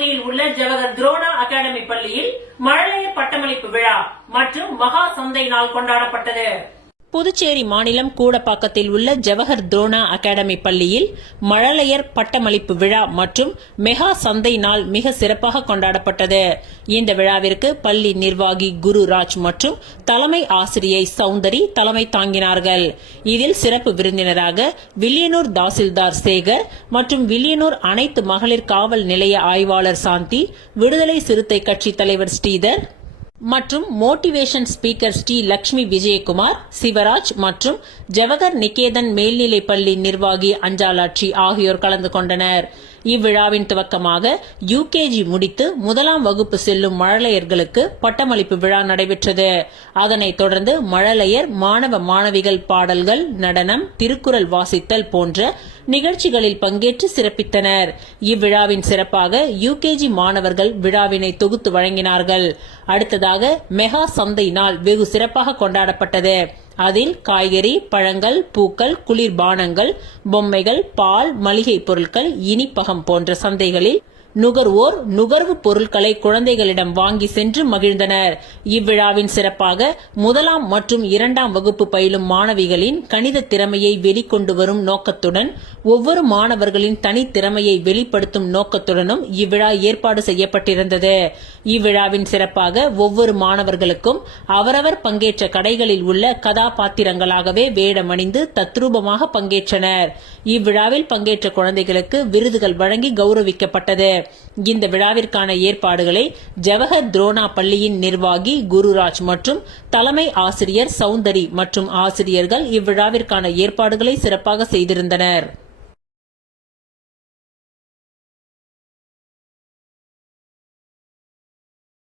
பகுதியில் உள்ள ஜவஹர் துரோணா அகாடமி பள்ளியில் மழலையர் பட்டமளிப்பு விழா மற்றும் மகா சந்தை நாள் கொண்டாடப்பட்டது. புதுச்சேரி மாநிலம் கூடப்பாக்கத்தில் உள்ள ஜவஹர் துரோணா அகாடமி பள்ளியில் மழலையர் பட்டமளிப்பு விழா மற்றும் மெகா சந்தை நாள் மிக சிறப்பாக கொண்டாடப்பட்டது. இந்த விழாவிற்கு பள்ளி நிர்வாகி குருராஜ் மற்றும் தலைமை ஆசிரியை சௌந்தரி தலைமை தாங்கினார்கள். இதில் சிறப்பு விருந்தினராக வில்லியனூர் தாசில்தார் சேகர் மற்றும் வில்லியனூர் அனைத்து மகளிர் காவல் நிலைய ஆய்வாளர் சாந்தி, விடுதலை சிறுத்தை கட்சி தலைவர் ஸ்ரீதர் மற்றும் மோட்டிவேஷன் ஸ்பீக்கர் ஸ்ரீ லட்சுமி விஜயகுமார், சிவராஜ் மற்றும் ஜவஹர் நிகேதன் மேல்நிலை பள்ளி நிர்வாகி அஞ்சாலாட்சி ஆகியோர் கலந்து கொண்டனர். இவ்விழாவின் துவக்கமாக யுகேஜி முடித்து 1ஆம் வகுப்பு செல்லும் மழலையர்களுக்கு பட்டமளிப்பு விழா நடைபெற்றது. அதனைத் தொடர்ந்து மழலையர் மாணவ மாணவிகள் பாடல்கள், நடனம், திருக்குறள் வாசித்தல் போன்ற நிகழ்ச்சிகளில் பங்கேற்று சிறப்பித்தனர். இவ்விழாவின் சிறப்பாக யுகேஜி மாணவர்கள் விழாவினை தொகுத்து வழங்கினார்கள். அடுத்ததாக மெகா சந்தை நாள் வெகு சிறப்பாக கொண்டாடப்பட்டது. அதில் காய்கறி, பழங்கள், பூக்கள், குளிர்பானங்கள், பொம்மைகள், பால், மளிகை பொருட்கள், இனிப்பகம் போன்ற சந்தைகளில் நுகர்வோர் நுகர்வு பொருட்களை குழந்தைகளிடம் வாங்கி சென்று மகிழ்ந்தனர். இவ்விழாவின் சிறப்பாக 1ஆம் மற்றும் 2ஆம் வகுப்பு பயிலும் மாணவிகளின் கணித திறமையை வெளிக்கொண்டு வரும் நோக்கத்துடன் ஒவ்வொரு மாணவர்களின் தனித்திறமையை வெளிப்படுத்தும் நோக்கத்துடனும் இவ்விழா ஏற்பாடு செய்யப்பட்டிருந்தது. இவ்விழாவின் சிறப்பாக ஒவ்வொரு மாணவர்களுக்கும் அவரவர் பங்கேற்ற கடைகளில் உள்ள கதாபாத்திரங்களாகவே வேடமணிந்து தத்ரூபமாக பங்கேற்றனர். இவ்விழாவில் பங்கேற்ற குழந்தைகளுக்கு விருதுகள் வழங்கி கௌரவிக்கப்பட்டது. இந்த விழாவிற்கான ஏற்பாடுகளை ஜவஹர் துரோணா பள்ளியின் நிர்வாகி குருராஜ் மற்றும் தலைமை ஆசிரியர் சௌந்தரி மற்றும் ஆசிரியர்கள் இவ்விழாவிற்கான ஏற்பாடுகளை சிறப்பாக செய்திருந்தனர்.